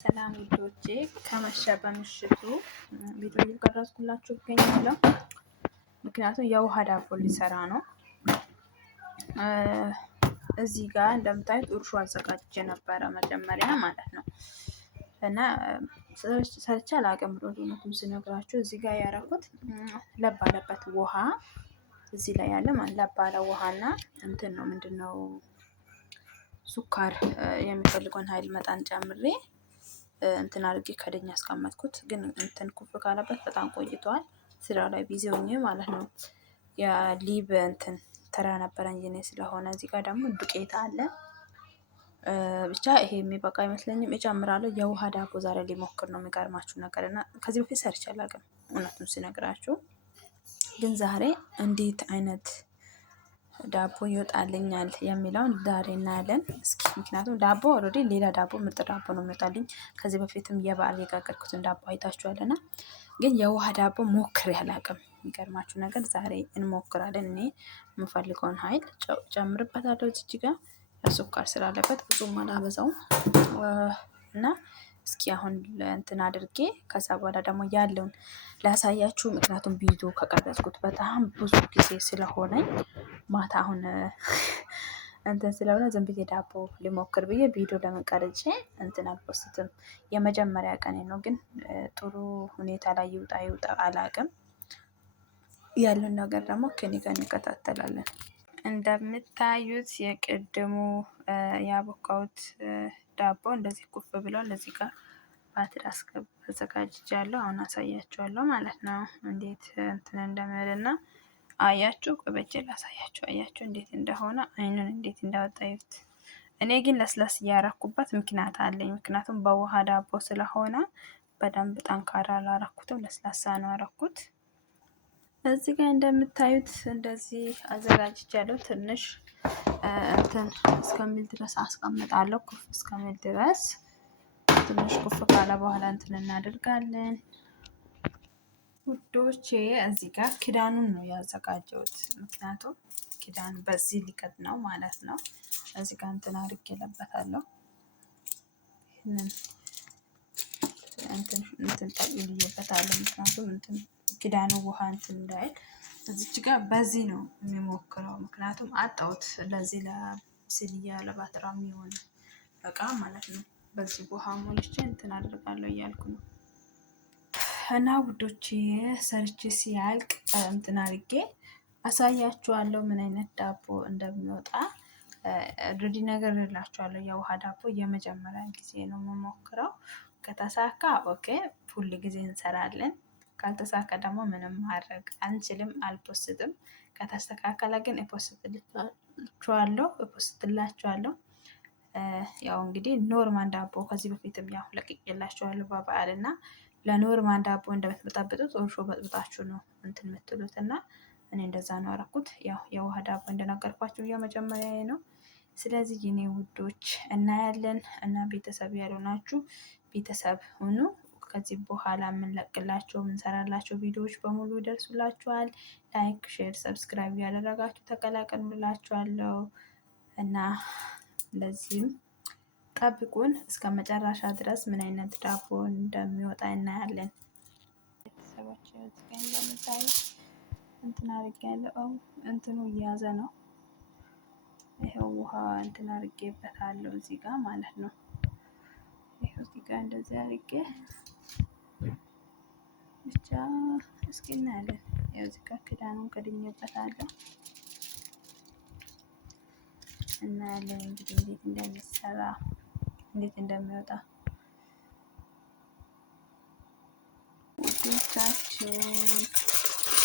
ሰላም ውዶቼ፣ ከመሸ በምሽቱ ቪዲዮ እየቀረጽኩላችሁ እገኛለሁ። ምክንያቱም የውሃ ዳቦ ሊሰራ ነው። እዚህ ጋር እንደምታዩት እርሾ አዘጋጅቼ ነበረ መጀመሪያ ማለት ነው። እና ሰርቼ አላውቅም ብሎ እውነቱን ስነግራችሁ እዚህ ጋር ያደረኩት ለብ ባለበት ውሃ እዚህ ላይ ያለ ለብ ባለ ውሃና እንትን ነው ምንድነው ሱካር የሚፈልገውን ኃይል መጠን ጨምሬ እንትን አድርጌ ከደኛ አስቀመጥኩት። ግን እንትን ኩፍ ካለበት በጣም ቆይቷል። ስራ ላይ ቢዚ ሆኜ ማለት ነው። የሊብ እንትን ተራ ነበረኝ እኔ ስለሆነ እዚህ ጋር ደግሞ ዱቄት አለ። ብቻ ይሄ የሚበቃ አይመስለኝም፣ እጨምራለሁ። የውሃ ዳቦ ዛሬ ሊሞክር ነው። የሚገርማችሁ ነገር እና ከዚህ በፊት ሰርቼ አላውቅም እውነቱን ስነግራችሁ። ግን ዛሬ እንዴት አይነት ዳቦ ይወጣልኛል የሚለውን ዛሬ እናያለን። እስኪ ምክንያቱም ዳቦ ኦልሬዲ ሌላ ዳቦ ምርጥ ዳቦ ነው የሚወጣልኝ። ከዚህ በፊትም የበዓል የጋገርኩትን ዳቦ አይታችኋልና፣ ግን የውሃ ዳቦ ሞክሬ አላውቅም። የሚገርማችሁ ነገር ዛሬ እንሞክራለን። እኔ የምፈልገውን ኃይል ጨምርበታለሁ። እዚህ ጋር ስኳር ስላለበት ብዙም አላበዛውም እና እስኪ አሁን እንትን አድርጌ ከዛ በኋላ ደግሞ ያለውን ላሳያችሁ። ምክንያቱም ቪዲዮ ከቀረጽኩት በጣም ብዙ ጊዜ ስለሆነኝ ማታ አሁን እንትን ስለሆነ ዝም ብዬ ዳቦ ሊሞክር ብዬ ቪዲዮ ለምን ቀርጬ እንትን አልፖስትም። የመጀመሪያ ቀኔ ነው፣ ግን ጥሩ ሁኔታ ላይ ይውጣ አላውቅም። ያለን ነገር ደግሞ ከኔ ጋር እንከታተላለን። እንደምታዩት የቅድሙ ያቦካሁት ዳቦ እንደዚህ ኩፍ ብሏል። እዚህ ጋር ባትሪ አዘጋጅቻለሁ። አሁን አሳያችኋለሁ ማለት ነው እንዴት እንትን እንደምልና አያችሁ። በእጄ ላሳያችሁ። አያችሁ እንዴት እንደሆነ አይኑን እንዴት እንዳወጣዩት። እኔ ግን ለስለስ እያረኩበት ምክንያት አለኝ። ምክንያቱም በውሃ ዳቦ ስለሆነ በደንብ ጠንካራ አላረኩትም፣ ለስላሳ ነው ያረኩት። እዚህ ጋር እንደምታዩት እንደዚህ አዘጋጅቻለሁ። ትንሽ እንትን እስከሚል ድረስ አስቀምጣለሁ። ኩፍ እስከሚል ድረስ ትንሽ ኩፍ ካለ በኋላ እንትን እናደርጋለን ውዶቼ። እዚህ ጋር ክዳኑን ነው ያዘጋጀሁት፣ ምክንያቱም ክዳኑ በዚህ ሊቀድ ነው ማለት ነው። እዚህ ጋር እንትን አድርጌለበታለሁ። እንትን ጠቅልዬበታለሁ፣ ምክንያቱም እንትን ክዳኑ ውሃ እንትን እንዳይል። እዚች ጋር በዚህ ነው የሚሞክረው፣ ምክንያቱም አጣሁት ለዚህ ለስልያ ለባትራ የሚሆን እቃ ማለት ነው። በዚህ ውሃ ሞልቼ እንትን አድርጋለሁ እያልኩ ነው። እና ውዶቼ ሰርቼ ሲያልቅ እንትን አድርጌ አሳያችኋለሁ ምን አይነት ዳቦ እንደሚወጣ። ሬዲ ነገር እላችኋለሁ። የውሃ ዳቦ የመጀመሪያ ጊዜ ነው የምሞክረው። ከተሳካ ኦኬ፣ ሁል ጊዜ እንሰራለን። ካልተሳካ ደግሞ ምንም ማድረግ አንችልም፣ አልፖስትም። ከተስተካከለ ግን እፖስትላችኋለሁ። ያው እንግዲህ ኖርማል ዳቦ ከዚህ በፊትም ያው ለቅቄላችኋለሁ በበዓል እና ለኖርማል ዳቦ እንደምትበጣብጡት እርሾ በጥብጣችሁ ነው እንትን የምትሉት እና እኔ እንደዛ ነው ያደረኩት። ያው የውሃ ዳቦ እንደነገርኳችሁ የመጀመሪያ ነው። ስለዚህ የኔ ውዶች እናያለን እና ቤተሰብ ያልሆናችሁ ቤተሰብ ሁኑ። ከዚህ በኋላ የምንለቅላቸው የምንሰራላቸው ቪዲዮዎች በሙሉ ይደርሱላችኋል። ላይክ፣ ሼር፣ ሰብስክራይብ ያደረጋችሁ ተቀላቀሉላችኋለሁ እና እንደዚህም ጠብቁን እስከ መጨረሻ ድረስ ምን አይነት ዳቦ እንደሚወጣ እናያለን። ቤተሰቦች እንደምታዩ እንትን አድርጌያለሁ። እንትኑ እየያዘ ነው። ይሄው ውሃ እንትን አድርጌበታለሁ እዚህ ጋር ማለት ነው። ይሄው እዚህ ጋር እንደዚህ አድርጌ ብቻ እስኪ እናያለን። ያው እዚህ ጋር ክዳኑን ከድኜበታለሁ። እናያለን እንግዲህ እንዴት እንደሚሰራ እንዴት እንደሚወጣ ውዶቻችን።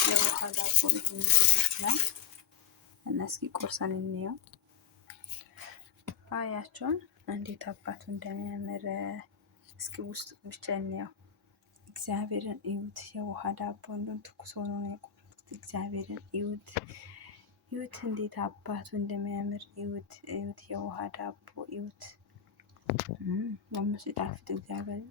የውሃ ዳቦ ይሄን ይመስላል እና እስኪ ቆርሰን እንየው። አያችሁን እንዴት አባቱ እንደሚያምር። እስኪ ውስጥ ብቻ እንየው። እግዚአብሔርን እዩት። የውሃ ዳቦ እንደው ትኩስ ሆኖ ነው የቆረጥኩት። እግዚአብሔርን እዩት፣ እዩት እንዴት አባቱ እንደሚያምር እዩት፣ እዩት። የውሃ ዳቦ እዩት። ሲጣፍጥ እግዚአብሔር